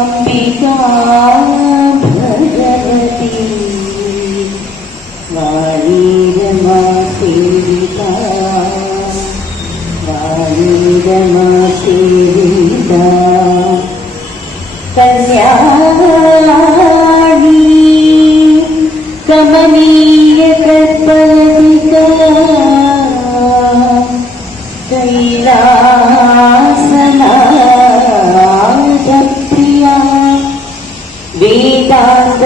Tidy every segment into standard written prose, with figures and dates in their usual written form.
अंबिका भगवती वाणीरमा सेविका वाणीरमा सेविका कल्याणी कमनीय कल्पलतिका कैलासनाथप्रिया वेदांत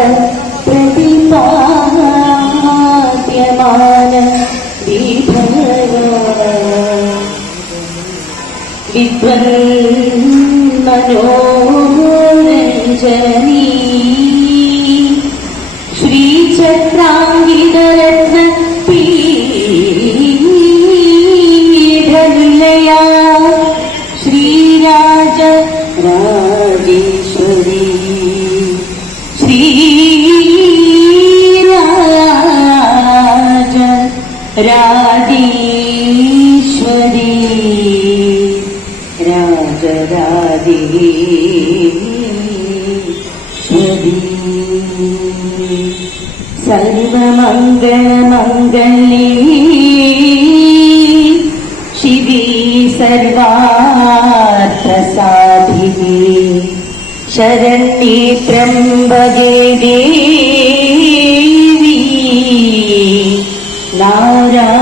प्रतिपाद्यमान विद्वन्मनोरञ्जनी श्रीचक्राङ्गितरत्न पीठनिलया श्रीराज राजेश्वरी श्रीराज राजेश्वरी राजराजेश्वरी सर्वमङ्गलमङ्गले शिवे सर्वार्थसाधिके शरण्ये त्र्यम्बके देवी नारायणी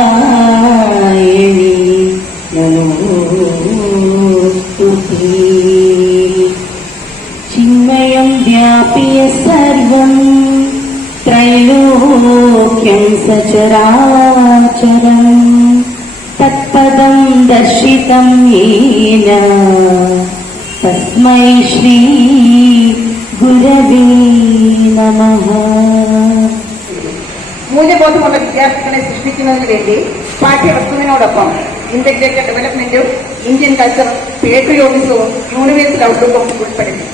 नमोस्तुते। चिन्मयं व्याप्य सर्वं त्रैलोक्यं सचराचरं तत्पदं दर्शितं येन तस्मै श्री ഗുരവേ നമഃ. മൂല്യബോധമുള്ള വിദ്യാർത്ഥികളെ സൃഷ്ടിക്കുന്നതിന് വേണ്ടി പാഠ്യവസ്തുവിനോടൊപ്പം ഇന്റഗ്രേറ്റഡ് ഡെവലപ്മെന്റും ഇന്ത്യൻ കൾച്ചറും പേട്രിയോട്ടിസവും യൂണിവേഴ്സൽ ഔട്ട്ലുക്കും ഉൾപ്പെടുത്തി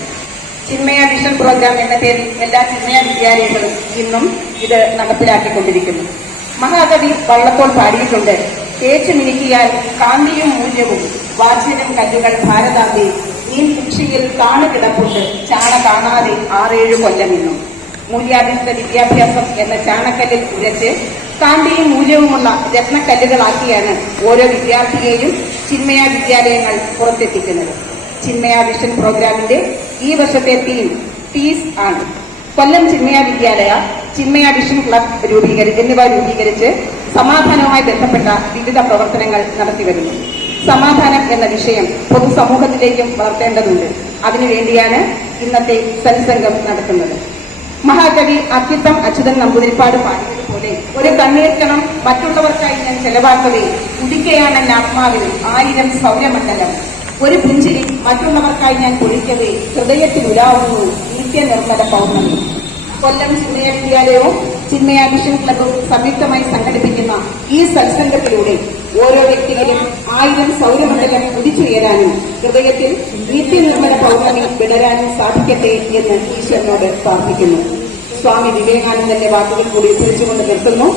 ചിന്മയ വിഷൻ പ്രോഗ്രാം എന്ന പേരിൽ എല്ലാ ചിന്മയ വിദ്യാലയങ്ങളും ഇന്നും ഇത് നടപ്പിലാക്കിക്കൊണ്ടിരിക്കുന്നു. മഹാകവി വള്ളത്തോൾ പാടിയിട്ടുണ്ട്, തേച്ചു മിനുക്കിയാൽ കാന്തിയും മൂല്യവും വാത്സല്യം കല്ലുകൾ ഭാരതാംബെ നീ കുക്ഷിയിൽ കാണുകിടപ്പുണ്ട് ചാണ കാണാതെ 6-7 കൊല്ലം നിന്നും. മൂല്യാധിഷ്ഠിത വിദ്യാഭ്യാസം എന്ന ചാണക്കല്ലിൽ ഉരച്ച് കാന്തിയും മൂല്യവുമുള്ള രത്നക്കല്ലുകളാക്കിയാണ് ഓരോ വിദ്യാർത്ഥിയെയും ചിന്മയ വിദ്യാലയങ്ങൾ പുറത്തെത്തിക്കുന്നത്. ചിന്മയ വിഷൻ പ്രോഗ്രാമിന്റെ ഈ വർഷത്തെ തീം പീസ് ആണ്. കൊല്ലം ചിന്മയ വിദ്യാലയ, ചിന്മയ വിഷൻ ക്ലബ് എന്നിവ രൂപീകരിച്ച് സമാധാനവുമായി ബന്ധപ്പെട്ട വിവിധ പ്രവർത്തനങ്ങൾ നടത്തിവരുന്നു. സമാധാനം എന്ന വിഷയം പൊതുസമൂഹത്തിലേക്കും വളർത്തേണ്ടതുണ്ട്. അതിനുവേണ്ടിയാണ് ഇന്നത്തെ സത്സംഗം നടത്തുന്നത്. മഹാകവി അക്കിത്തം അച്യുതൻ നമ്പൂതിരിപ്പാട് പാടിയതുപോലെ ഒരു കണ്ണീർക്കണം മറ്റുള്ളവർക്കായി ഞാൻ ചെലവാക്കവേ ഉദിക്കയാണ് ആത്മാവിനും 1000 സൗരമണ്ഡലം. ഒരു പുഞ്ചിരി മറ്റുള്ളവർക്കായി ഞാൻ പൊഴിക്കവേ ഹൃദയത്തിൽ ഉലാവുന്നു നിത്യനിർമ്മല പൗർണമി. കൊല്ലം ചിന്മയ വിദ്യാലയവും ചിന്മയ മിഷൻ ക്ലബും സംയുക്തമായി സംഘടിപ്പിക്കുന്ന ഈ സത്സംഗത്തിലൂടെ ഓരോ വ്യക്തിയിലും 1000 സൗരമണ്ഡലം ഉദിച്ചുയരാനും ഹൃദയത്തിൽ നിത്യനിർമ്മല പൗർണമി വിടരാനും സാധിക്കട്ടെ എന്ന് ഈശ്വരനോട് പ്രാർത്ഥിക്കുന്നു. സ്വാമി വിവേകാനന്ദന്റെ വാക്കുകൾ കൂടി ഉദ്ധരിച്ചുകൊണ്ട് നിർത്തുന്നു.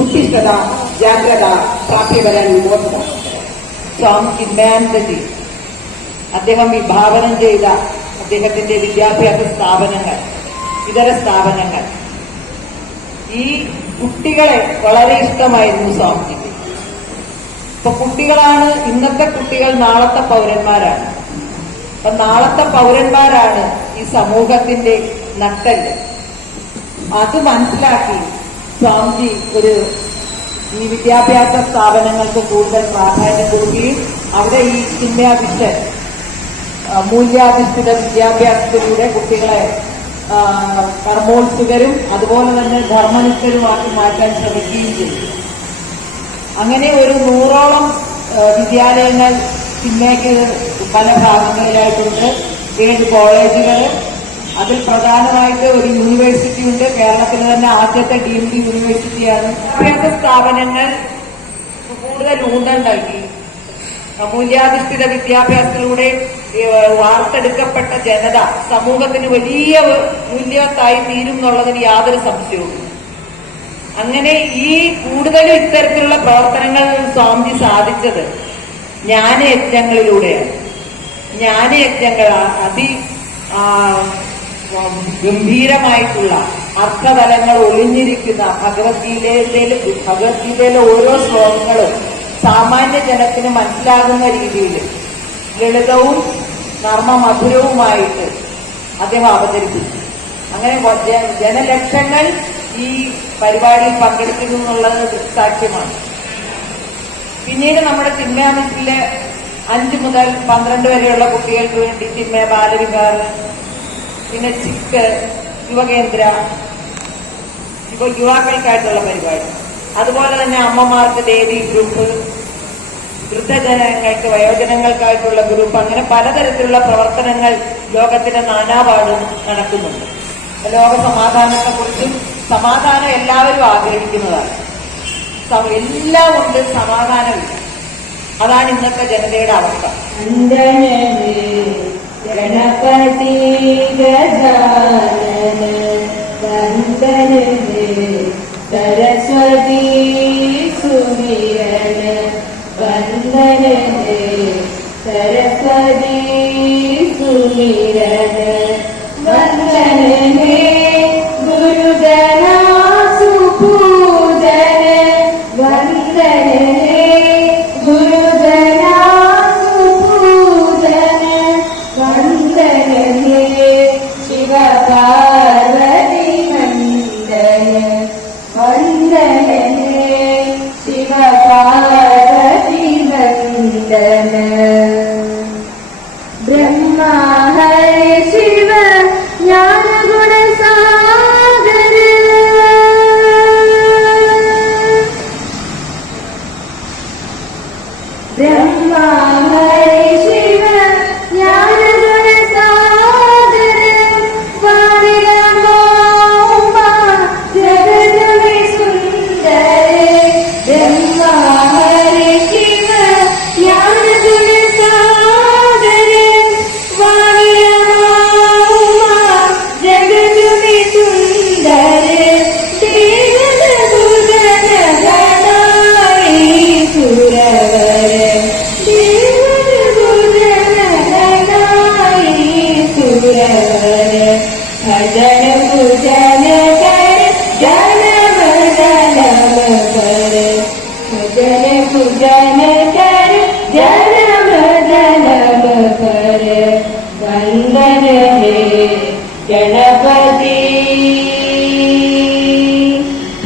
ഉത്തിഷ്ഠത, ജാഗ്രത, പ്രാപ്യവരാൻ വിമോചത. സ്വാമി ചിന്മയാനന്ദജി അദ്ദേഹം വിഭാവനം ചെയ്ത അദ്ദേഹത്തിന്റെ വിദ്യാഭ്യാസ സ്ഥാപനങ്ങൾ, ഇതര സ്ഥാപനങ്ങൾ, ഈ കുട്ടികളെ വളരെ ഇഷ്ടമായിരുന്നു സ്വാമിജിക്ക്. ഇപ്പൊ കുട്ടികളാണ് ഇന്നത്തെ കുട്ടികൾ, നാളത്തെ പൗരന്മാരാണ്. അപ്പൊ നാളത്തെ പൗരന്മാരാണ് ഈ സമൂഹത്തിന്റെ നട്ടെല്ല്. അത് മനസ്സിലാക്കി സ്വാമിജി ഈ വിദ്യാഭ്യാസ സ്ഥാപനങ്ങൾക്ക് കൂടുതൽ പ്രാധാന്യം കൊടുക്കുകയും അവിടെ ഈ ചിന്മയ വിഷൻ മൂല്യാധിഷ്ഠിത വിദ്യാഭ്യാസത്തിലൂടെ കുട്ടികളെ കർമ്മോത്സുകരും അതുപോലെ തന്നെ ധർമ്മനിഷ്ഠരുമാക്കി മാറ്റാൻ ശ്രമിക്കുകയും ചെയ്തു. അങ്ങനെ ഒരു 100ഓളം വിദ്യാലയങ്ങൾ ചിന്മയ്ക്ക് പല ഭാഗങ്ങളിലായിട്ടുണ്ട്. 7 കോളേജുകൾ, അതിൽ പ്രധാനമായിട്ട് ഒരു യൂണിവേഴ്സിറ്റി ഉണ്ട്. കേരളത്തിലെ തന്നെ ആദ്യത്തെ ഡീംഡ് യൂണിവേഴ്സിറ്റിയാണ്. വിദ്യാഭ്യാസ സ്ഥാപനങ്ങൾ കൂടുതൽ ഊന്നൽ നൽകി മൂല്യാധിഷ്ഠിത വിദ്യാഭ്യാസത്തിലൂടെ വാർത്തെടുക്കപ്പെട്ട ജനത സമൂഹത്തിന് വലിയ മൂല്യവത്തായി തീരും എന്നുള്ളതിന് യാതൊരു സംശയവും. അങ്ങനെ ഈ കൂടുതലും ഇത്തരത്തിലുള്ള പ്രവർത്തനങ്ങൾ സ്വാമിജി സാധിച്ചത് ജ്ഞാനയജ്ഞങ്ങളിലൂടെയാണ്. ജ്ഞാനയജ്ഞങ്ങൾ ഗംഭീരമായിട്ടുള്ള അർത്ഥതലങ്ങൾ ഒളിഞ്ഞിരിക്കുന്ന ഭഗവത്ഗീതയിലെ ഓരോ ശ്ലോകങ്ങളും സാമാന്യ ജനത്തിന് മനസ്സിലാകുന്ന രീതിയിൽ ലളിതവും നർമ്മമധുരവുമായിട്ട് അദ്ദേഹം അവതരിപ്പിച്ചു. അങ്ങനെ ജനലക്ഷങ്ങൾ ഈ പരിപാടിയിൽ പങ്കെടുക്കുന്നു എന്നുള്ളത് ദൃക്സാക്ഷ്യമാണ്. പിന്നീട് നമ്മുടെ ചിന്മയാമിറ്റിലെ 5 മുതൽ 12 വരെയുള്ള കുട്ടികൾക്ക് വേണ്ടി ചിന്മയ ബാലവികാർ, പിന്നെ ചിക്ക് യുവകേന്ദ്ര, യുവാക്കൾക്കായിട്ടുള്ള പരിപാടി, അതുപോലെ തന്നെ അമ്മമാർക്ക് ദേവി ഗ്രൂപ്പ്, വൃദ്ധജനങ്ങൾക്ക് വയോജനങ്ങൾക്കായിട്ടുള്ള ഗ്രൂപ്പ്, അങ്ങനെ പലതരത്തിലുള്ള പ്രവർത്തനങ്ങൾ ലോകത്തിന്റെ നാനാപാടും നടക്കുന്നുണ്ട്. ലോക സമാധാനത്തെക്കുറിച്ചും സമാധാനം എല്ലാവരും ആഗ്രഹിക്കുന്നതാണ്. എല്ലാം ഉണ്ട്, സമാധാനമില്ല. അതാണ് ഇന്നത്തെ ജനതയുടെ അവസ്ഥ. ഗണപതി ഗജാനന വന്ദന സരസ്വതി സുമിരന വന്ദന സരസ്വതി സുമിരന വന്ദന ഗുരുജന സുപൂജന വന്ദന ഗുരുജന സുപൂജന വന്ദന ശിവ പാർവതി വന്ദന വന്ദന ശിവ പാർവതി വന്ദന ബ്രഹ്മ ഹരി ശിവ ജ്ഞാന ഗുണ സാഗര ബ്രഹ്മ ഹരി ശിവ ജ്ഞാന ഗുണ സാഗര വാണിരമോമ ജഗദവി സുന്ദര ബ്രഹ്മ ഹരി ശിവ ജ്ഞാന ഗുണ സാഗര വാണിരമോമ ജഗദവി സുന്ദര ദേവത ഭുജന ഗണായി സുരവര ദേവത ഭുജന ഗണായി സുരവര ഭജന ഭുജന കര ജനമ ജനമ കര ഭജന ഭുജന കര ജനമ ജനമ കര വന്ദന ഹേ ഗണപതി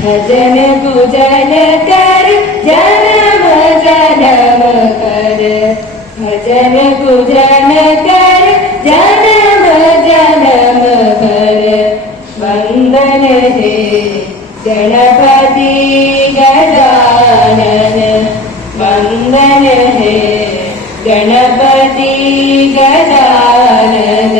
ഭജന ഭുജന കര ജനമ ജനമ കര ഭജന ഭുജന കര ജനമ ജനമ കര വന്ദന ഹേ ഗണപതി ഗജാനന വന്ദന ഹേ ഗണപതി ഗജാനന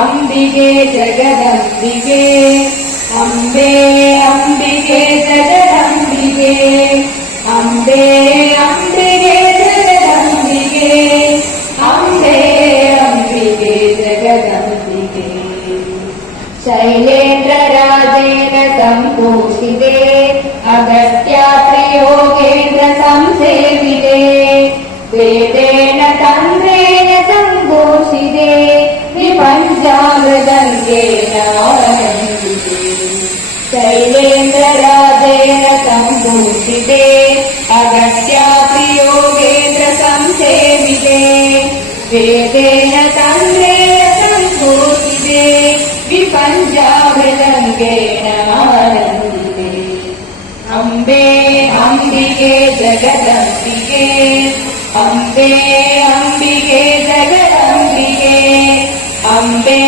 അംബികേ ജഗദംബികേ അംബേ അംബികേ ജഗദംബികേ അംബേ അംബികേ ജഗദംബികേ അംബേ അംബികേ ജഗദംബികേ ശൈലേന്ദ്രരാജേന സംഭൂഷിതേ അഗസ്ത്യാത്രിയോഗ शैलेन्द्रराजेन सम्पूजिते अगत्यापि संसेविते वेदेन तन्त्रेण सम्पूजिते विपञ्चामृतङ्गेन आनन्दिते अम्बे अम्बिके जगदम्बिके अम्बे अम्बिके जगदम्बिके अम्बे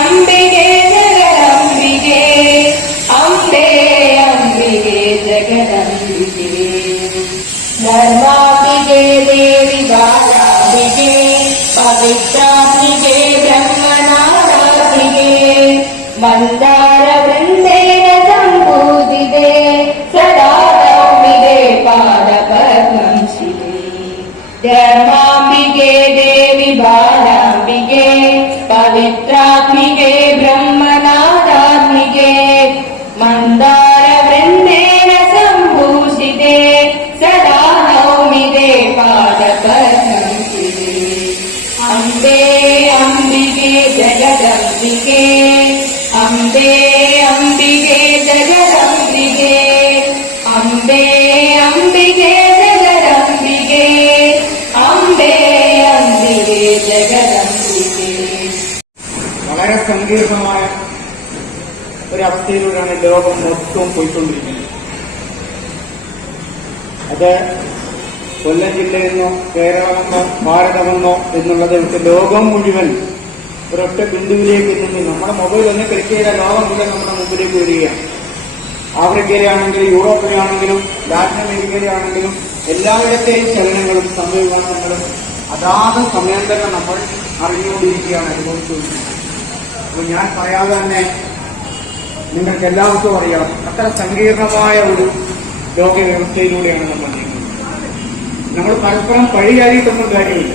अम्बिके जगदम्बिके अम्बे अम्बिके जगदम्बिके धर्माम्बिके देवी बालाम्बिके पवित्राम्बिके ब्रह्मनाराम्बिके मन्दारवृन्देन सम्पूजिते सदा नौमिते पादपद्मं शिवे धर्माम्बिके देवी बालाम्बिके पवित्रात्मिके ब्रह्मनादात्मिके मन्दारवृन्देन सम्भूषिते सदा नौमिते पादपद्मं शिवे अम्बे अम्बिके जगदम्बिके अम्बे अम्बिके जगदम्बिके अम्बे अम्बिके जगदम्बिके अम्बे अम्बिके जगदम्बिके വളരെ സങ്കീർണമായ ഒരവസ്ഥയിലൂടെയാണ് ലോകം മൊത്തം പോയിക്കൊണ്ടിരിക്കുന്നത്. അത് കൊല്ലം ജില്ലയെന്നോ കേരളമെന്നോ ഭാരതമെന്നോ എന്നുള്ളത് വിട്ട് ലോകം മുഴുവൻ ഒരൊറ്റ ബിന്ദുവിലേക്ക് നിന്ന് നമ്മുടെ മൊബൈൽ ഒന്ന് ക്ലിക്ക് ചെയ്ത ലോകം മുഴുവൻ നമ്മുടെ മുമ്പിലേക്ക് വരികയാണ്. ആഫ്രിക്കയിലാണെങ്കിലും യൂറോപ്പിലാണെങ്കിലും ലാറ്റിൻ അമേരിക്കയിലാണെങ്കിലും എല്ലായിടത്തെയും ചലനങ്ങളും സംഭവങ്ങളും അതാത് സമയം തന്നെ നമ്മൾ അറിഞ്ഞുകൊണ്ടിരിക്കുകയാണ്, അനുഭവിച്ചുകൊണ്ടിരിക്കുന്നത്. അപ്പോൾ ഞാൻ പറയാതെ തന്നെ നിങ്ങൾക്ക് എല്ലാവർക്കും അറിയാം, അത്ര സങ്കീർണമായ ഒരു ലോകവ്യവസ്ഥയിലൂടെയാണ് നമ്മൾ നീങ്ങുന്നത്. നമ്മൾ പരസ്പരം പഴിചാരിയിട്ടൊന്നും കാര്യമില്ല.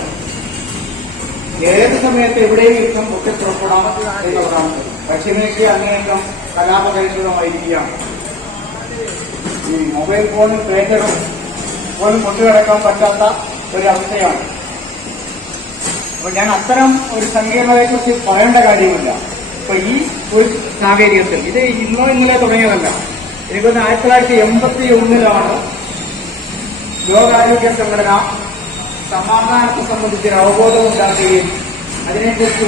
ഏത് സമയത്ത് എവിടെയും യുദ്ധം പൊട്ടിപ്പുറപ്പെടാം എന്നുള്ളതാണ്. ദക്ഷിണേഷ്യ അങ്ങേയറ്റം കലാപകരിതമായിരിക്കുകയാണ്. ഈ മൊബൈൽ ഫോണും പേജറും പോലും കൊണ്ടുകിടക്കാൻ പറ്റാത്ത ഒരവസ്ഥയാണ്. അപ്പൊ ഞാൻ അത്തരം ഒരു സങ്കീർണതയെക്കുറിച്ച് പറയേണ്ട കാര്യമില്ല. അപ്പൊ ഈ ഒരു സാഹചര്യത്തിൽ ഇത് ഇന്നോ ഇന്നലെ തുടങ്ങിയതല്ല. എനിക്കൊന്ന് 1981 ലോകാരോഗ്യ സംഘടന സമാധാനത്തെ സംബന്ധിച്ച് അവബോധം ഉണ്ടാക്കുകയും അതിനെക്കുറിച്ച്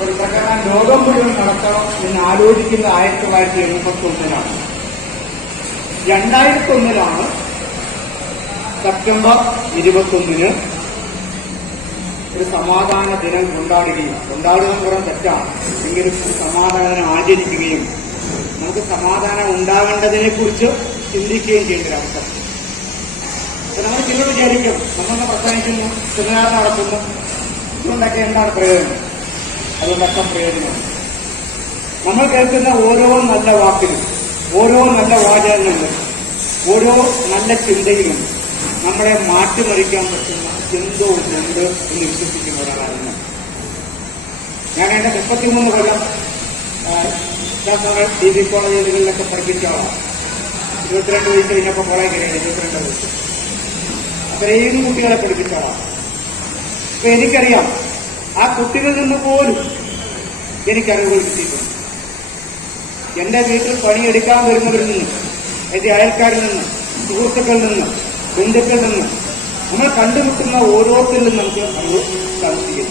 ഒരു പ്രകടനം ലോകം മുഴുവൻ നടത്തണം എന്ന് ആലോചിക്കുന്ന 1981 2001 സെപ്റ്റംബർ 21 ഒരു സമാധാന ദിനം കൊണ്ടാടുന്നത് കുറേ തെറ്റാണ്. എങ്കിലും സമാധാനം ആചരിക്കുകയും നമുക്ക് സമാധാനം ഉണ്ടാകേണ്ടതിനെ കുറിച്ച് ചിന്തിക്കുകയും ചെയ്യുന്ന ഒരവസരം. നമ്മൾ ചിലർ വിചാരിക്കും, നമ്മളൊന്ന് പ്രസംഗിക്കുന്നു, സെമിനാർ നടത്തുന്നു, അതുകൊണ്ടൊക്കെ എന്താണ് പ്രയോജനം? അതുകൊണ്ടൊക്കെ പ്രയോജനമാണ്. നമ്മൾ കേൾക്കുന്ന ഓരോ നല്ല വാക്കിലും, ഓരോ നല്ല വാചകങ്ങളിലും, ഓരോ നല്ല ചിന്തയിലും നമ്മളെ മാറ്റിമറിക്കാൻ പറ്റുന്ന എന്തോ ഉണ്ട് എന്ന് വിശ്വസിക്കുന്ന ഒരാളാണ് ഞാൻ. എന്റെ 33 കൊല്ലം DB കോളേജുകളിലൊക്കെ പഠിപ്പിച്ച ആളാണ്. 22 വയസ്സ് കഴിഞ്ഞപ്പോൾ കോളേജ് കയറിയത് 22 വയസ്സ്. അത്രയും കുട്ടികളെ പഠിപ്പിച്ച ആളാണ്. അപ്പൊ എനിക്കറിയാം, ആ കുട്ടികളിൽ നിന്ന് പോലും എനിക്കറിവുകൾ കിട്ടിയിട്ടുണ്ട്. എന്റെ വീട്ടിൽ പണിയെടുക്കാൻ വരുന്നവരിൽ നിന്ന്, എന്റെ അയൽക്കാരിൽ നിന്ന്, സുഹൃത്തുക്കളിൽ നിന്ന്, ബന്ധുക്കളിൽ നിന്ന് നമ്മൾ കണ്ടുമുട്ടുന്ന ഓരോരുത്തരിലും നമുക്ക് അറിവ് സാധിക്കും.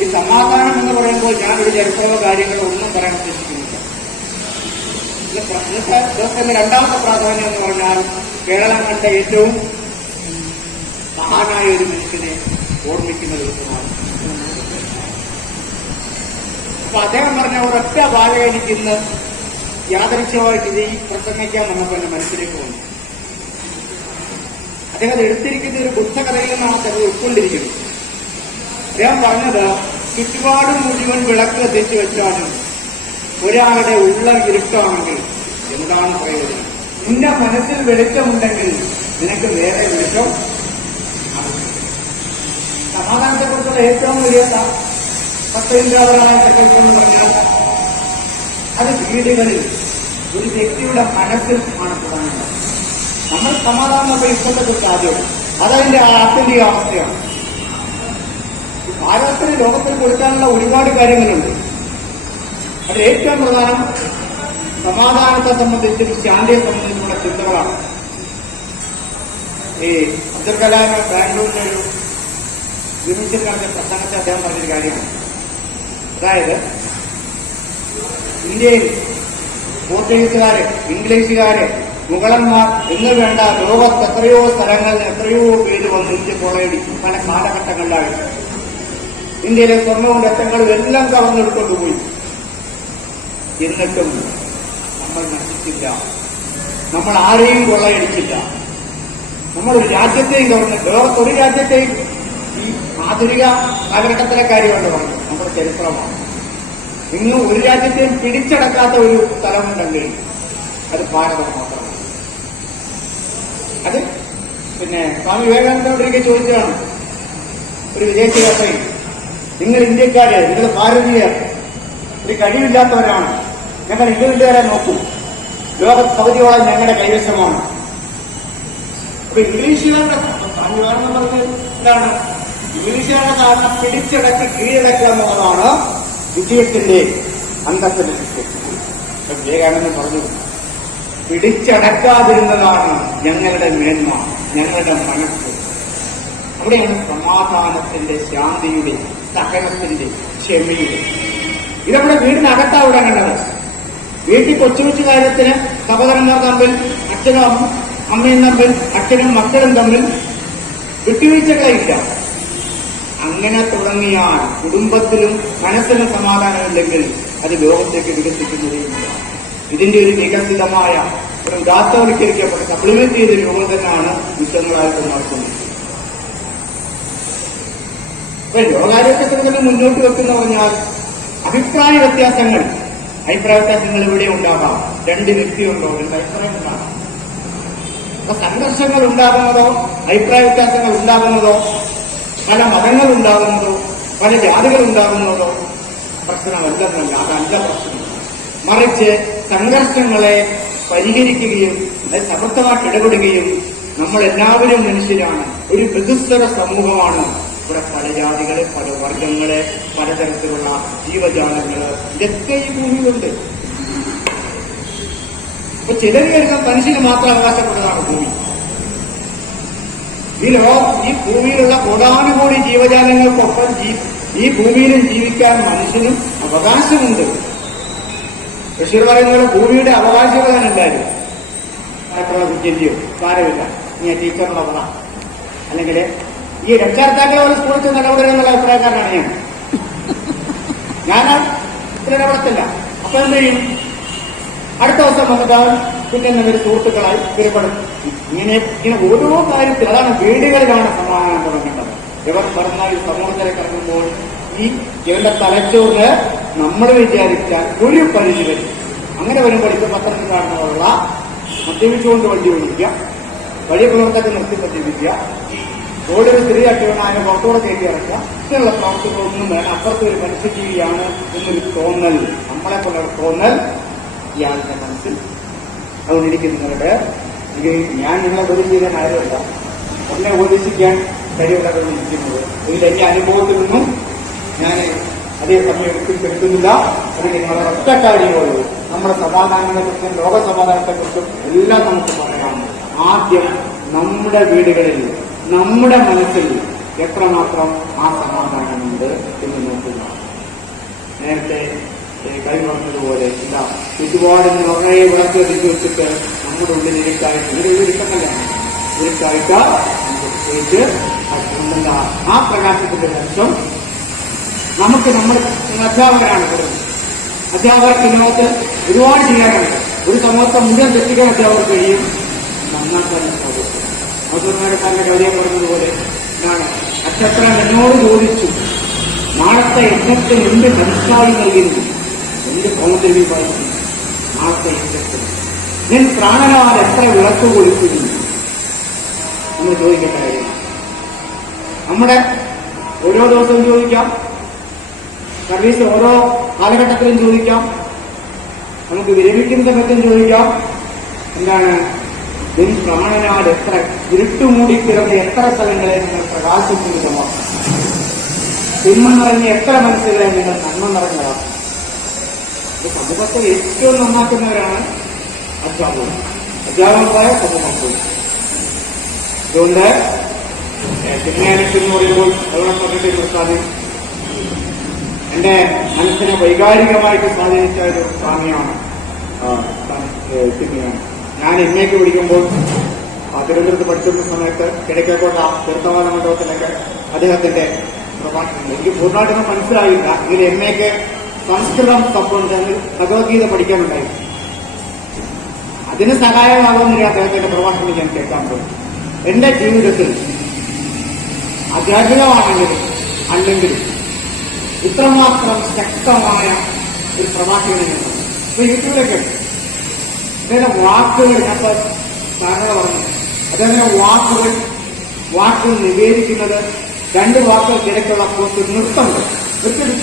ഈ സമാധാനം എന്ന് പറയുമ്പോൾ ഞാനൊരു ചരിത്രമോ കാര്യങ്ങളോ ഒന്നും പറയാൻ ഉദ്ദേശിക്കുന്നില്ല. ഇന്നത്തെ രണ്ടാമത്തെ പ്രാധാന്യം എന്ന് പറഞ്ഞാൽ കേരളം കണ്ട ഏറ്റവും മഹാനായ ഒരു മനുഷ്യനെ ഓർമ്മിക്കുന്ന ദിവസമാണ്. അപ്പൊ അദ്ദേഹം പറഞ്ഞ ഒരൊറ്റ വാചകം എനിക്കിന്ന് യാദൃച്ഛമായിട്ട് ഇത് ഈ പ്രസംഗിക്കാൻ വന്നപ്പോൾ എന്റെ മനസ്സിലേക്ക് വന്നു. അദ്ദേഹം എടുത്തിരിക്കുന്ന ഒരു ബുദ്ധകഥയിൽ നിന്നാണ് അദ്ദേഹം ഉൾക്കൊണ്ടിരിക്കുന്നത്. അദ്ദേഹം പറഞ്ഞത്, ചുറ്റുപാടും മുഴുവൻ വിളക്ക് കത്തിച്ചു വെച്ചാലും ഒരാളുടെ ഉള്ള ഇരുട്ടാണെങ്കിൽ എന്താണ് പ്രയോജനം? നിന്റെ മനസ്സിൽ വെളിച്ചമുണ്ടെങ്കിൽ നിനക്ക് വേറെ വെളിച്ചം. സമാധാനത്തെക്കുറിച്ചുള്ള ഏറ്റവും വലിയ തത്വചിന്താപരമായ സങ്കല്പം എന്ന് പറഞ്ഞാൽ അത് വീടുകളിൽ ഒരു വ്യക്തിയുടെ മനസ്സിൽ ആണ് തുടങ്ങുന്നത്. നമ്മൾ സമാധാനം ഇഷ്ടത്തെക്കുറിച്ച് ആദ്യം അതതിന്റെ ആത്യന്തിക അവസ്ഥയാണ്. ഭാരതത്തിന് ലോകത്തിൽ കൊടുക്കാനുള്ള ഒരുപാട് കാര്യങ്ങളുണ്ട്. അത് ഏറ്റവും പ്രധാനം സമാധാനത്തെ സംബന്ധിച്ചും ശാന്തിയെ സംബന്ധിച്ചുള്ള ചിന്തകളാണ്. ഈ അബ്ദുൽ കലാം ബാംഗ്ലൂരിലെ ഒരു യൂണിവേഴ്സിറ്റി നടത്തിയ പ്രസംഗത്തെ അദ്ദേഹം പറഞ്ഞൊരു കാര്യമാണ്. അതായത് ഇന്ത്യയിൽ പോർച്ചുഗീസുകാര്, ഇംഗ്ലീഷുകാര്, മുഗളന്മാർ എന്ന് വേണ്ട ലോകത്ത് എത്രയോ സ്ഥലങ്ങളിൽ എത്രയോ പേര് വന്ന് ഇന്ത്യ കൊള്ളയടിച്ചു. പല കാലഘട്ടങ്ങളിലായിട്ട് ഇന്ത്യയിലെ സ്വർണവും രത്നങ്ങളും എല്ലാം കവർന്നെടുക്കൊണ്ടുപോയി. എന്നിട്ടും നമ്മൾ നശിച്ചില്ല, നമ്മൾ ആരെയും കൊള്ളയടിച്ചില്ല. നമ്മൾ ഒരു രാജ്യത്തെയും ഗവൺമെന്റ്, ലോകത്തൊരു രാജ്യത്തെയും, ഈ ആധുനിക കാലഘട്ടത്തിലെ കാര്യമാണ് പറഞ്ഞത്, നമ്മുടെ ചരിത്രമാണ്. ഇന്ന് ഒരു രാജ്യത്തെയും പിടിച്ചടക്കാത്ത ഒരു സ്ഥലമുണ്ടെങ്കിൽ അത് ഭാരതം മാത്രമാണ്. അത് പിന്നെ സ്വാമി വിവേകാനന്ദനോടൊരിക്കൽ ചോദിച്ചതാണ് ഒരു വിദേശയാത്രയിൽ, നിങ്ങൾ ഇന്ത്യക്കാര്, നിങ്ങൾ ഭാരതീയർ ഒരു കഴിവില്ലാത്തവരാണ്, ഞങ്ങൾ ഇംഗ്ലണ്ടുകാരെ നോക്കൂ, ലോക പകുതിയോളം ഞങ്ങളുടെ കൈവശമാണ്. അപ്പൊ ഇംഗ്ലീഷുകാരുടെ പറഞ്ഞത് എന്താണ്? ഇംഗ്ലീഷുകാരുടെ കാരണം പിടിച്ചടക്കി കീഴടക്കുക എന്നുള്ളതാണ് വിജയത്തിന്റെ അന്തസ്സിന്റെ വിവേകാനന്ദൻ പറഞ്ഞു. പിടിച്ചടക്കാതിരുന്നതാണ് ഞങ്ങളുടെ മേന്മ, ഞങ്ങളുടെ മനസ്സ്. അവിടെയാണ് സമാധാനത്തിന്റെ, ശാന്തിയുടെ, സഹനത്തിന്റെ, ക്ഷമയുടെ. ഇതവിടെ വീടിനകത്താ ഇവിടെ കണ്ടത്. വീട്ടിൽ കൊച്ചു കൊച്ചു കാര്യത്തിന് സഹോദരന്മാർ തമ്മിൽ, അച്ഛനും അമ്മയും തമ്മിൽ, അച്ഛനും മക്കളും തമ്മിൽ വിട്ടുവീഴ്ചകളില്ല. അങ്ങനെ തുടങ്ങിയാൽ കുടുംബത്തിലും മനസ്സിനും സമാധാനമില്ലെങ്കിൽ അത് ലോകത്തേക്ക് വികസിക്കുന്നതേയില്ല. ഇതിന്റെ ഒരു വികസിതമായ, ഒരു ദാത്തവൽക്കരിക്കപ്പെട്ട സപ്ലിമെന്റ് ചെയ്ത രൂപം തന്നെയാണ് വിശ്വങ്ങളായിട്ട് നടക്കുന്നത്. അപ്പൊ ലോകാരോഗ്യ സംഘടന മുന്നോട്ട് വെക്കുന്ന പറഞ്ഞാൽ അഭിപ്രായ വ്യത്യാസങ്ങൾ ഇവിടെ ഉണ്ടാകാം. രണ്ട് വ്യക്തിയുണ്ടോ, രണ്ട് അഭിപ്രായം ഉണ്ടാകാം. അപ്പൊ സംഘർഷങ്ങൾ ഉണ്ടാകുന്നതോ, അഭിപ്രായ വ്യത്യാസങ്ങൾ ഉണ്ടാകുന്നതോ, പല മതങ്ങൾ ഉണ്ടാകുന്നതോ, പല ജാതികൾ ഉണ്ടാകുന്നതോ പ്രശ്നമല്ലെന്നല്ല, അതല്ല പ്രശ്നം. മറിച്ച് സംഘർഷങ്ങളെ പരിഹരിക്കുകയും അത് സമർത്ഥമായിട്ട് ഇടപെടുകയും, നമ്മൾ എല്ലാവരും മനുഷ്യരാണ്, ഒരു ബഹുസ്വര സമൂഹമാണ്. ഇവിടെ പല ജാതികള്, പല വർഗങ്ങള്, പലതരത്തിലുള്ള ജീവജാലങ്ങള്, ഇതൊക്കെ ഈ ഭൂമിയിലുണ്ട്. അപ്പൊ ചിലർ കരുതാൻ മനുഷ്യന് മാത്രം അവകാശപ്പെട്ടതാണ് ഭൂമി. ഈ ഭൂമിയിലുള്ള കോടാനുകോടി ജീവജാലങ്ങൾക്കൊപ്പം ഈ ഭൂമിയിലും ജീവിക്കാൻ മനുഷ്യനും അവകാശമുണ്ട്. ബഷീർ പറയുന്നത് ഭൂമിയുടെ അവകാശികളാണ് എല്ലാവരും. വിദ്യയോ കാര്യമില്ല, നീ ടീച്ചറിനുള്ള പറ, അല്ലെങ്കിൽ ഈ രക്ഷാകർത്താക്കളെ ഒരു സ്കൂളിൽ ചെന്ന് ഇടപെടുന്നുള്ള അഭിപ്രായക്കാരനാണ് ഞാൻ ഇടപെടത്തില്ല. അപ്പൊ എന്ത് ചെയ്യും? അടുത്ത ദിവസം വന്നിട്ട് പിന്നെ ഒരു സുഹൃത്തുക്കളായി സ്ഥിരപ്പെടും. ഇങ്ങനെ ഓരോ കാര്യത്തിൽ, അതാണ് വീടുകളിലാണ് സമാധാനം തുടങ്ങേണ്ടത്. ഇവർ പറഞ്ഞാൽ സമൂഹത്തിലേക്ക് ഇറങ്ങുമ്പോൾ ഈ ഇവരുടെ തലച്ചോറിന് നമ്മൾ വിചാരിച്ചാൽ ഒരു പരിധി വരും. അങ്ങനെ വരുമ്പോൾ ഇത് പത്രത്തിൽ കാണുന്നതുള്ള മദ്യപിച്ചുകൊണ്ട് വണ്ടി ഓടിക്കുക, വഴി പ്രവർത്തകർ നിർത്തി മദ്യപിക്കുക, റോഡിൽ സ്ത്രീ അട്ടിവനായ പുറത്തോടെ കയറ്റി ഇറക്കുക, ഇങ്ങനെയുള്ള പ്രവർത്തനങ്ങളൊന്നും വേണം. അപ്പുറത്ത് ഒരു മനുഷ്യജീവിയാണ് എന്നൊരു തോന്നൽ, നമ്മളെ കൊണ്ടൊരു തോന്നൽ ഇയാളുടെ മനസ്സിൽ. അതുകൊണ്ട് എനിക്ക് നിങ്ങളുടെ ഞാൻ നിങ്ങളെ ഉപദേശിക്കാനായതല്ല, എന്നെ ഉപദേശിക്കാൻ കഴിവുള്ളവരും ഇരിക്കുന്നത്. ഇതിൽ എന്റെ അനുഭവത്തിൽ നിന്നും ഞാൻ അതേ സമയം എടുത്തിപ്പെടുത്തുന്നില്ല. അതിന് നിങ്ങളുടെ ഒറ്റ കാര്യമുള്ളൂ, നമ്മുടെ സമാധാനത്തെക്കുറിച്ചും ലോക സമാധാനത്തെക്കുറിച്ചും എല്ലാം നമുക്ക് പറയാം. ആദ്യം നമ്മുടെ വീടുകളിൽ, നമ്മുടെ മനസ്സിൽ എത്രമാത്രം ആ സമാധാനമുണ്ട് എന്ന് നോക്കുക. നേരത്തെ കൈമാറുന്നതുപോലെ ഇല്ല, ചുറ്റുപാട് നിറയെ വിളക്ക് എത്തിച്ചു വെച്ചിട്ട് നമ്മുടെ ഉള്ളിൽ ഇരുട്ടായിട്ട്, ഇരുട്ടമല്ല, ഇരുട്ടായിട്ട് പ്രത്യേകിച്ച് ആ പ്രകാശത്തിന്റെ ലക്ഷ്യം നമുക്ക്, നമ്മൾ അധ്യാപകരാണ് കൊടുക്കുന്നത്. അധ്യാപകർക്ക് ഇതിനകത്ത് ഒരുപാട് ചെയ്യാനുണ്ട്. ഒരു സമൂഹത്തെ മുഴുവൻ തെറ്റിക്കാൻ അധ്യാപകർക്ക് കഴിയും, നന്നാക്കാൻ സാധിക്കും. മധുരക്കാരന്റെ കാര്യം പറഞ്ഞതുപോലെ എന്താണ്, അച്ഛൻ എന്നോട് ചോദിച്ചു, നാളത്തെ യജ്ഞത്തിന് എന്ത് സംസ്കാരം നൽകുന്നു, എന്ത് കോമദേവി പറഞ്ഞു, നാളത്തെ യജ്ഞത്തിന് ഞാൻ പ്രാണനാൽ എത്ര വിളക്ക് കൊടുക്കുന്നു എന്ന് ചോദിക്കേണ്ട കാര്യം. നമ്മുടെ ഓരോ ദിവസവും ചോദിക്കാം, സർവീസ് ഓരോ കാലഘട്ടത്തിലും ചോദിക്കാം, നമുക്ക് വിരമിക്കുന്ന സമയത്തും ചോദിക്കാം. എന്താണ്, നിൻ പ്രാണനാൽ എത്ര ഇരുട്ടുമൂടിക്കിടന്ന് എത്ര സ്ഥലങ്ങളെ നിങ്ങൾ പ്രകാശപൂരിതമാക്കും, തിന്മ നിറഞ്ഞ എത്ര മനസ്സുകളെ നിങ്ങൾ നന്മ നിറഞ്ഞതാക്കും. സമൂഹത്തെ ഏറ്റവും നന്നാക്കുന്നവരാണ് അധ്യാപകർ. അധ്യാപകരായ സമൂഹം. അതുകൊണ്ട് ക്രിസ്ത്യാനിറ്റി എന്ന് പറയുമ്പോൾ അവിടെ പറഞ്ഞിട്ട് നിർത്താതെ എന്റെ മനസ്സിനെ വൈകാരികമായിട്ട് സ്വാധീനിച്ച ഒരു സ്വാമിയാണ് സിനിമയാണ്. ഞാൻ എമ്മേക്ക് പഠിക്കുമ്പോൾ തിരുവനന്തപുരത്ത് പഠിച്ചിരുന്ന സമയത്ത് കിഴക്കേക്കോട്ട തീർത്ഥവാദ മണ്ഡപത്തിലൊക്കെ അദ്ദേഹത്തിന്റെ പ്രഭാഷണം എനിക്ക് പൂർണ്ണമായിട്ടൊന്നും മനസ്സിലായില്ല. ഇതിൽ എമ്മേക്ക് സംസ്കൃതം സംബന്ധിച്ച് ഭഗവത്ഗീത പഠിക്കാനുണ്ടായിരുന്നു. അതിന് സഹായമാകുന്നില്ല അദ്ദേഹത്തിന്റെ പ്രഭാഷണം ഞാൻ കേൾക്കാൻ പോയി. എന്റെ ജീവിതത്തിൽ ആധ്യാത്മികമാണെങ്കിലും അല്ലെങ്കിലും ഇത്രമാത്രം ശക്തമായ ഒരു പ്രഭാഷകനാണ്. ഇപ്പൊ യൂട്യൂബിലൊക്കെ അദ്ദേഹത്തിന്റെ വാക്കുകൾ ഞാൻ ധാരണ പറഞ്ഞു. അദ്ദേഹത്തിന്റെ വാക്കുകൾ നിവേദിക്കുന്നത് 2 വാക്കുകൾക്കിടയ്ക്കുള്ള പോസ്റ്റ് നൃത്തമുണ്ട്.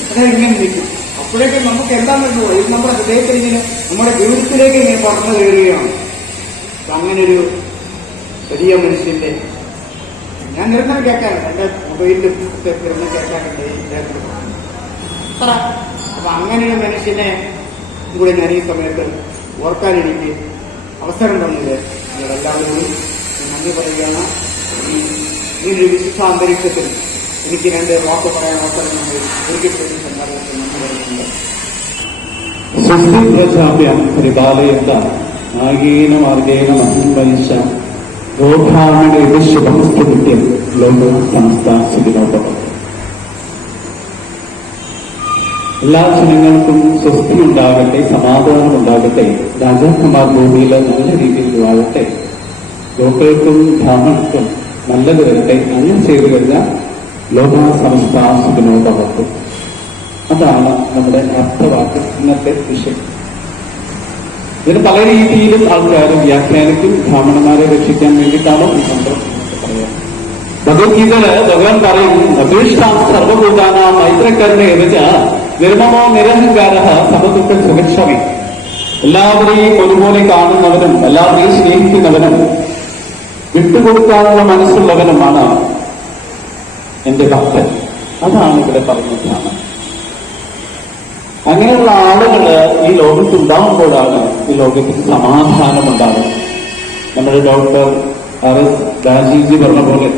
അദ്ദേഹം ഇങ്ങനെ നിൽക്കും. അപ്പോഴേക്കും നമുക്ക് എന്താണെന്ന് പോയി ഇത് നമ്മുടെ ഹൃദയത്തിൽ ഇങ്ങനെ നമ്മുടെ ജീവിതത്തിലേക്ക് ഇങ്ങനെ പറഞ്ഞു കയറുകയാണ്. അങ്ങനൊരു വലിയ മനുഷ്യന്റെ ഞാൻ നിരന്തരം കേൾക്കാറുണ്ട്. എന്റെ മൊബൈലിൽ നിരന്തരം കേൾക്കാറുണ്ട്. അപ്പൊ അങ്ങനെ ഒരു മനുഷ്യനെ കൂടെ ഞാൻ ഈ സമയത്ത് ഓർക്കാൻ എനിക്ക് അവസരം തന്നത് നിങ്ങളെല്ലാവരോടും നന്ദി പറയുകയാണ്. ഈ ഒരു വിശുദ്ധ അന്തരീക്ഷത്തിൽ എനിക്ക് 2 വാക്ക് പറയാൻ അവസരം ഒരുക്കിപ്പോയി സംഘാടകത്തിൽ നന്ദി പറയുന്നുണ്ട്. സ്വസ്തി പ്രജാഭ്യം പരിപാലയന്ത നാഗേന മാർഗേണ മഹം വൈശ ഗോഭാമയുടെ ഇത് ശുഭമസ്തുത്യം ലോക സംസ്ഥ സുഖിനോപം. എല്ലാ ജനങ്ങൾക്കും സ്വസ്തി ഉണ്ടാകട്ടെ, സമാധാനം ഉണ്ടാകട്ടെ, രാജാക്കന്മാർ ഭൂമിയിൽ നല്ല രീതിയിൽ വാഴട്ടെ, ലോകർക്കും ബ്രാഹ്മണർക്കും നല്ലത് വരട്ടെ. അങ്ങനെ ചെയ്തു കഴിഞ്ഞാൽ ലോക സംസ്ഥ സുഖിനോപം. അതാണ് നമ്മുടെ അർത്ഥവാക്ക് ഇന്നത്തെ വിഷയം. ഇതിന് പല രീതിയിലും ആൾക്കാർ വ്യാഖ്യാനിക്കും. ബ്രാഹ്മണന്മാരെ രക്ഷിക്കാൻ വേണ്ടിയിട്ടാണോ ഈ മന്ത്രം പറയാം. ഭഗവത്ഗീതയില് ഭഗവാൻ പറയും, അപേക്ഷാം സർവഭൂതാന മൈത്രക്കരണ എവച്ച നിർമ്മമോ നിരഹങ്കാര സമദുഃഖ സുഖക്ഷമി. എല്ലാവരെയും ഒരുപോലെ കാണുന്നവനും എല്ലാവരെയും സ്നേഹിക്കുന്നവനും വിട്ടുകൊടുക്കാനുള്ള മനസ്സുള്ളവനുമാണ് എന്റെ ഭക്തൻ. അതാണ് ഇവിടെ പറഞ്ഞതാണ്. അങ്ങനെയുള്ള ആളുകള് ഈ ലോകത്തുണ്ടാകുമ്പോഴാണ് ഈ ലോകത്തിന് സമാധാനമുണ്ടാകുന്നത്. നമ്മുടെ ഡോക്ടർ RS രാജീവ്ജി പറഞ്ഞ പോലെ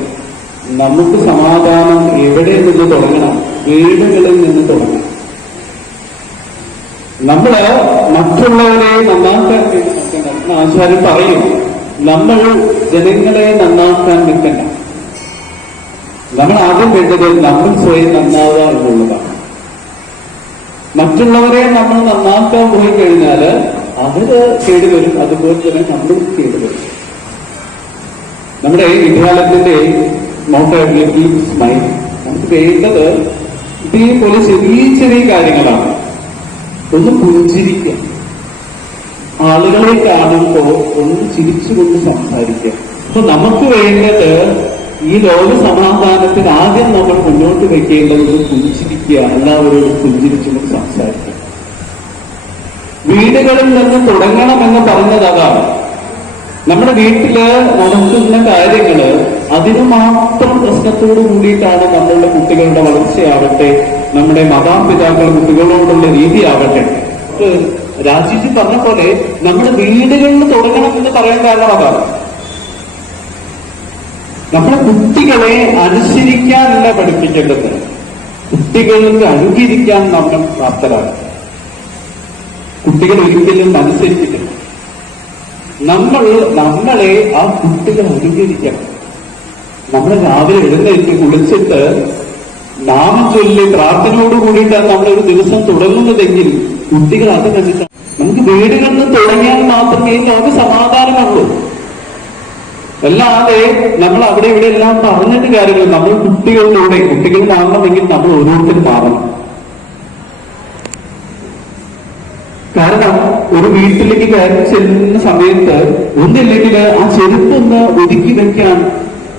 നമുക്ക് സമാധാനം എവിടെ നിന്ന് തുടങ്ങണം? വീടുകളിൽ നിന്ന് തുടങ്ങണം. നമ്മള് മറ്റുള്ളവരെ നന്നാക്കാൻ വേണ്ടി നിൽക്കണ്ട. ആചാര്യൻ പറയും, നമ്മൾ ജനങ്ങളെ നന്നാക്കാൻ നിൽക്കണ്ട. നമ്മൾ ആദ്യം വേണ്ടത് നമ്മൾ സ്വയം നന്നാവുക എന്നുള്ളതാണ്. മറ്റുള്ളവരെ നമ്മൾ നന്നാക്കാൻ പോയി കഴിഞ്ഞാൽ അവര് കേടുവരും, അതുപോലെ തന്നെ നമ്മളും കേടുവരും. നമ്മുടെ വിദ്യാലയത്തിന്റെ മോട്ടായിട്ടുള്ള സ്മൈൽ നമുക്ക് വേണ്ടത് ഇതേപോലെ ചെറിയ ചെറിയ കാര്യങ്ങളാണ്. ഒന്ന് പുഞ്ചിരിക്കുക, ആളുകളെ കാണുമ്പോൾ ഒന്ന് ചിരിച്ചുകൊണ്ട് സംസാരിക്കുക. അപ്പൊ നമുക്ക് വേണ്ടത് ഈ ലോക സമാധാനത്തിന് ആദ്യം നമ്മൾ മുന്നോട്ട് വെക്കേണ്ടത് പുഞ്ചിരിക്കുക, എല്ലാവരോടും പുഞ്ചിരിച്ചുകൊണ്ട് സംസാരിക്കുക. വീടുകളിൽ നിന്ന് തുടങ്ങണമെന്ന് പറഞ്ഞത് അതാണ്. നമ്മുടെ വീട്ടില് നടക്കുന്ന കാര്യങ്ങള് അതിന് മാത്രം പ്രശ്നത്തോടു കൂടിയിട്ടാണ് നമ്മളുടെ കുട്ടികളുടെ വളർച്ചയാവട്ടെ, നമ്മുടെ മാതാപിതാക്കൾ കുട്ടികളോടുള്ള രീതിയാവട്ടെ. രാജീവ്ജി പറഞ്ഞ പോലെ നമ്മുടെ വീടുകളിൽ തുടങ്ങണം എന്ന് പറയാൻ കാരണം അതാണ്. നമ്മുടെ കുട്ടികളെ അനുസരിക്കാനല്ല പഠിപ്പിക്കേണ്ടത്, കുട്ടികൾക്ക് അനുകരിക്കാൻ നമ്മൾ പ്രാപ്തരാണ്. കുട്ടികൾ ഒരിക്കലും അനുസരിക്കില്ല. നമ്മളെ ആ കുട്ടികൾ അനുകരിക്കണം. നമ്മൾ രാവിലെ എഴുന്നേറ്റ് കുളിച്ചിട്ട് നാമം ചൊല്ലി പ്രാർത്ഥനയോട് കൂടിയിട്ടാണ് നമ്മളൊരു ദിവസം തുടങ്ങുന്നതെങ്കിൽ കുട്ടികൾ അത് കണ്ടിട്ടാണ്. നമുക്ക് വീടുകളിൽ നിന്ന് തുടങ്ങിയാൽ മാത്രമേ നമുക്ക് സമാധാനമുള്ളൂ. അല്ലാതെ നമ്മൾ അവിടെ ഇവിടെ എല്ലാം പറഞ്ഞിട്ട് കാര്യങ്ങൾ. നമ്മൾ കുട്ടികൾ മാറണമെങ്കിൽ നമ്മൾ ഓരോരുത്തരും മാറണം. കാരണം ഒരു വീട്ടിലേക്ക് കയറി ചെല്ലുന്ന സമയത്ത് ഒന്നില്ലെങ്കിൽ ആ ചെരുപ്പൊന്ന് ഒതുക്കി വെക്കാൻ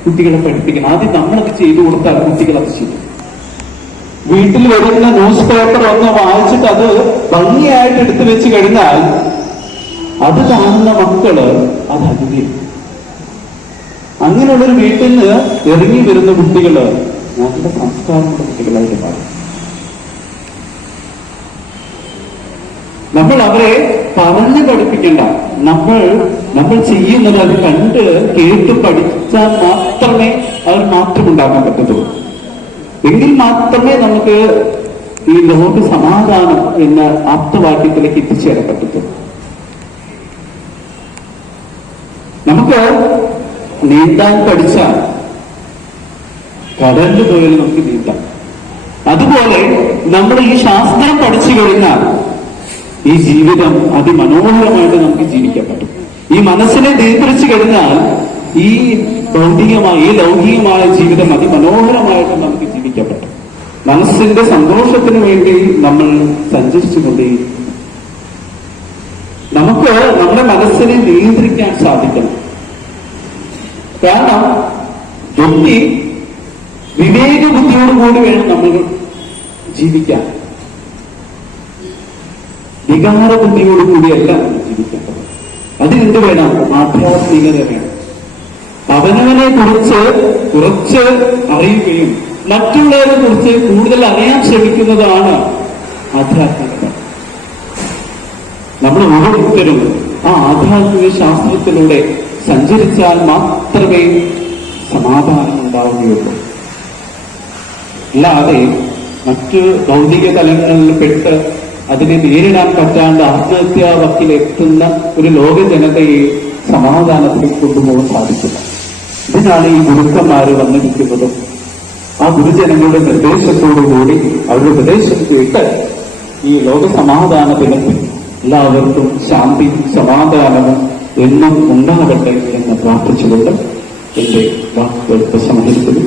കുട്ടികളെ പഠിപ്പിക്കണം. ആദ്യം നമ്മളത് ചെയ്തു കൊടുത്താൽ കുട്ടികൾ അത് ചെയ്യും. വീട്ടിൽ വരുന്ന ന്യൂസ് പേപ്പർ ഒന്ന് വായിച്ചിട്ട് അത് ഭംഗിയായിട്ട് എടുത്തു വെച്ച് കഴിഞ്ഞാൽ അത് കാണുന്ന മക്കള് അത് അനുകരിക്കും. അങ്ങനെയുള്ളൊരു വീട്ടിൽ നിന്ന് ഇറങ്ങി വരുന്ന കുട്ടികള് നല്ല സംസ്കാരമുള്ള കുട്ടികളായിട്ട് മാറും. നമ്മൾ അവരെ പറഞ്ഞു പഠിപ്പിക്കേണ്ട, നമ്മൾ ചെയ്യുന്നത് അത് കണ്ട് കേട്ട് പഠിച്ചാൽ മാത്രമേ അതിൽ മാറ്റമുണ്ടാക്കാൻ പറ്റത്തുള്ളൂ. എങ്കിൽ മാത്രമേ നമുക്ക് ഈ ലോക സമാധാനം എന്ന ആപ്തവാക്യത്തിലേക്ക് എത്തിച്ചേരാൻ പറ്റത്തുള്ളൂ. നമുക്ക് നീന്താൻ പഠിച്ചാൽ കടലിൽ പോയാൽ നമുക്ക് നീന്താം. അതുപോലെ നമ്മൾ ഈ ശാസ്ത്രം പഠിച്ചു കഴിഞ്ഞാൽ ഈ ജീവിതം അതിമനോഹരമായിട്ട് നമുക്ക് ജീവിക്കാൻ പറ്റും. ഈ മനസ്സിനെ നിയന്ത്രിച്ചു കഴിഞ്ഞാൽ ഈ ലൗകികമായ ജീവിതം അതിമനോഹരമായിട്ട് നമുക്ക് ജീവിക്കാൻ പറ്റും. മനസ്സിന്റെ സന്തോഷത്തിന് വേണ്ടി നമ്മൾ സഞ്ചരിച്ചുകൊണ്ടേയിരിക്കും. നമുക്ക് നമ്മുടെ മനസ്സിനെ നിയന്ത്രിക്കാൻ സാധിക്കണം. കാരണം ബുദ്ധി വിവേക ബുദ്ധിയോടുകൂടി വേണം നമ്മൾ ജീവിക്കാൻ. വികാര ബുദ്ധിയോടുകൂടിയല്ല നമ്മൾ ജീവിക്കേണ്ടത്. അതിനെന്ത് വേണം? ആധ്യാത്മികത വേണം. അവനവനെ കുറിച്ച് കുറച്ച് അറിയുകയും മറ്റുള്ളവരെ കുറിച്ച് കൂടുതൽ അറിയാൻ ശ്രമിക്കുന്നതാണ് ആധ്യാത്മികത. നമ്മൾ ഓരോരുത്തരും ആ ആധ്യാത്മിക ശാസ്ത്രത്തിലൂടെ സഞ്ചരിച്ചാൽ മാത്രമേ സമാധാനം ഉണ്ടാവുകയുള്ളൂ. അല്ലാതെ മറ്റ് ഭൗതിക തലങ്ങളിൽ പെട്ട് അതിനെ നേരിടാൻ പറ്റാണ്ട് ആത്മഹത്യാ വക്കിലെത്തുന്ന ഒരു ലോക ജനതയെ സമാധാനത്തിൽ കൊണ്ടുപോകാൻ സാധിക്കില്ല. ഇതിനാണ് ഈ ഗുരുക്കന്മാര് വന്നിരിക്കുന്നതും ആ ഗുരുജനങ്ങളുടെ നിർദ്ദേശത്തോടുകൂടി അവരുടെ ഉപദേശം കേട്ട് ഈ ലോക സമാധാന ദിനത്തിൽ എല്ലാവർക്കും ശാന്തി സമാധാനവും എന്നും ഉണ്ടാകട്ടെ എന്ന് പ്രാർത്ഥിച്ചുകൊണ്ട് എന്റെ വാക്കുകൾ സമാഹരിക്കുന്നു.